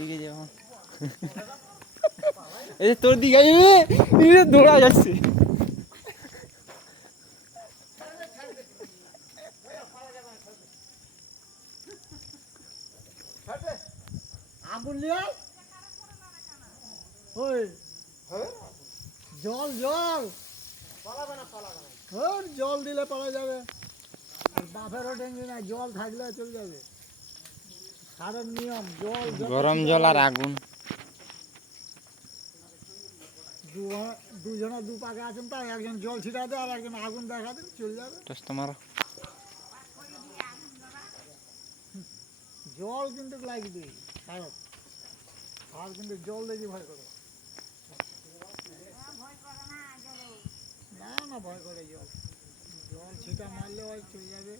দিকে যাও এই তোর দিকে দৌড়া যাচ্ছে আগুন নিয়ে ওই জল জল জল দিলে পালা যাবে আর বাপেরও টেনশন নাই জল থাকলে চলে যাবে সারের নিয়ম জল গরম জল আর আগুন দুজনে দু পাকে আছেন তাই একজন জল ছিটাতে আর একজন আগুন দেখাতে চলে যাবে জল কিন্তু লাগবে আর কিন্তু জল দেখি ভয় করে না না ভয় করে জল জল ছিটা মারলে ওই চলে যাবে